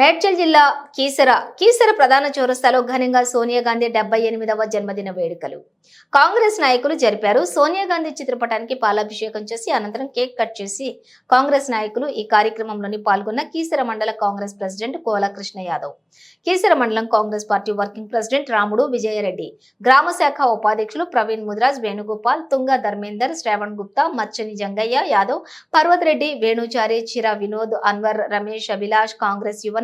మేడ్చల్ జిల్లా కీసర కీసర ప్రధాన చౌరస్తాలో ఘనంగా సోనియా గాంధీ డెబ్బై ఎనిమిదవ జన్మదిన వేడుకలు. కాంగ్రెస్ నాయకులు జరిపారు. సోనియా గాంధీ చిత్రపటానికి పాలాభిషేకం చేసి అనంతరం కేక్ కట్ చేసి కాంగ్రెస్ నాయకులు ఈ కార్యక్రమంలోని పాల్గొన్న కీసర మండల కాంగ్రెస్ ప్రెసిడెంట్ కోలాకృష్ణ యాదవ్. కీసర మండలం కాంగ్రెస్ పార్టీ వర్కింగ్ ప్రెసిడెంట్ రాముడు విజయరెడ్డి గ్రామ శాఖ ఉపాధ్యక్షులు ప్రవీణ్ ముద్రాజ్ వేణుగోపాల్ తుంగ ధర్మేందర్ శ్రావణ్ గుప్తా మచ్చని జంగయ్య యాదవ్ పర్వత్ రెడ్డి వేణుచారి చిర వినోద్ అన్వర్ రమేష్ అభిలాష్ కాంగ్రెస్ యువ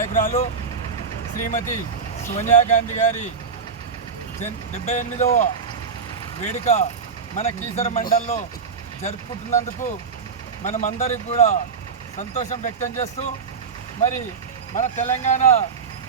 నాయకురాలు శ్రీమతి సోనియా గాంధీ గారి జన్ డెబ్బై ఎనిమిదవ వేడుక మన కీసర మండల్లో జరుపుకుంటున్నందుకు మనమందరికి కూడా సంతోషం వ్యక్తం చేస్తూ మరి మన తెలంగాణ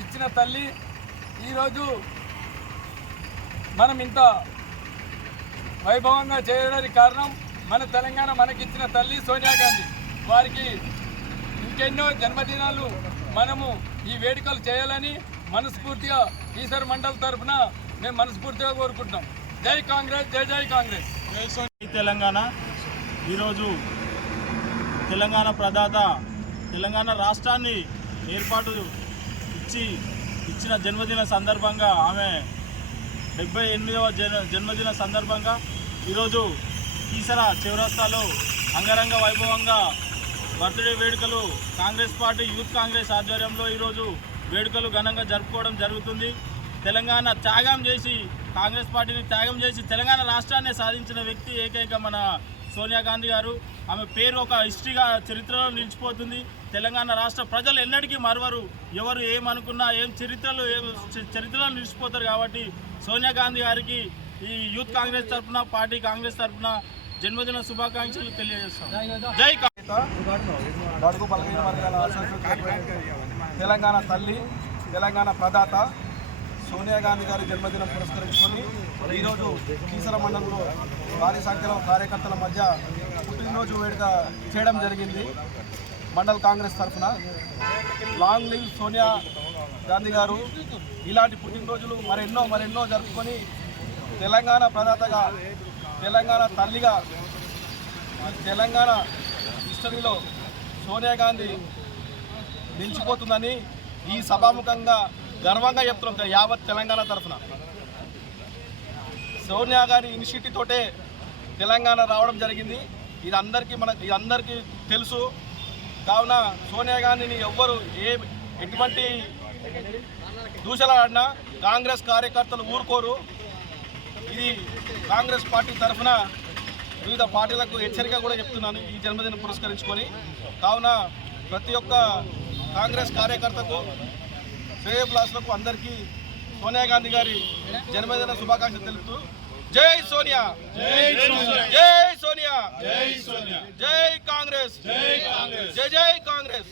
ఇచ్చిన తల్లి ఈరోజు మనం ఇంత వైభవంగా చేయడానికి కారణం మన తెలంగాణ మనకిచ్చిన తల్లి సోనియా గాంధీ. వారికి ఇంకెన్నో జన్మదినాలు మనము ఈ వేడుకలు చేయాలని మనస్ఫూర్తిగా ఈశ్వర్ మండలి తరఫున మేము మనస్ఫూర్తిగా కోరుకుంటున్నాం. జై కాంగ్రెస్ జై జై కాంగ్రెస్. ఈ తెలంగాణ. ఈరోజు తెలంగాణ ప్రదాత తెలంగాణ రాష్ట్రాన్ని ఏర్పాటు ఇచ్చి ఇచ్చిన జన్మదిన సందర్భంగా ఆమె డెబ్బై ఎనిమిదవ జన జన్మదిన సందర్భంగా ఈరోజు ఈసర చివరస్తాలో అంగరంగ వైభవంగా బర్త్డే వేడుకలు కాంగ్రెస్ పార్టీ యూత్ కాంగ్రెస్ ఆధ్వర్యంలో ఈరోజు వేడుకలు ఘనంగా జరుపుకోవడం జరుగుతుంది. తెలంగాణ త్యాగం చేసి కాంగ్రెస్ పార్టీని త్యాగం చేసి తెలంగాణ రాష్ట్రాన్ని సాధించిన వ్యక్తి ఏకైక మన సోనియా గాంధీ గారు. ఆమె పేరు ఒక హిస్టరీగా చరిత్రలో నిలిచిపోతుంది. తెలంగాణ రాష్ట్ర ప్రజలు ఎన్నటికీ మరవరు. ఎవరు ఏమనుకున్నా ఏం చరిత్రలో ఏం చరిత్రలో నిలిచిపోతారు కాబట్టి సోనియా గాంధీ గారికి ఈ యూత్ కాంగ్రెస్ తరఫున పార్టీ కాంగ్రెస్ తరఫున జన్మదిన శుభాకాంక్షలు తెలియజేస్తాం. జై బడుగు బలహీన వర్గాల తెలంగాణ తల్లి తెలంగాణ ప్రదాత సోనియా గాంధీ గారి జన్మదినం పురస్కరించుకొని ఈరోజు కీసర మండలంలో భారీ సంఖ్యలో కార్యకర్తల మధ్య పుట్టినరోజు వేడుక చేయడం జరిగింది మండల్ కాంగ్రెస్ తరఫున. లాంగ్ లివ్ సోనియా గాంధీ గారు ఇలాంటి పుట్టినరోజులు మరెన్నో మరెన్నో జరుపుకొని తెలంగాణ ప్రదాతగా తెలంగాణ తల్లిగా తెలంగాణ హిస్టరీలో సోనియా గాంధీ నిలిచిపోతుందని ఈ సభాముఖంగా గర్వంగా చెప్తున్నాం యావత్ తెలంగాణ తరఫున. సోనియా గారి ఇనిషియేటివ్ తోటే తెలంగాణ రావడం జరిగింది. ఇది అందరికీ మన ఇది అందరికీ తెలుసు. కావున సోనియా గాంధీని ఎవ్వరు ఏ ఎటువంటి దూషలాడినా కాంగ్రెస్ కార్యకర్తలు ఊరుకోరు. ఇది కాంగ్రెస్ పార్టీ తరఫున వివిధ పార్టీలకు హెచ్చరిక కూడా చెప్తున్నాను ఈ జన్మదినం పురస్కరించుకొని. కావున ప్రతి ఒక్క కాంగ్రెస్ కార్యకర్తకు శ్రేయబ్లాస్లకు అందరికీ సోనియా గాంధీ గారి జన్మదిన శుభాకాంక్షలు తెలుపుతూ జై సోనియా! జై సోనియా! జై సోనియా! జై కాంగ్రెస్! జై కాంగ్రెస్! జై జై కాంగ్రెస్!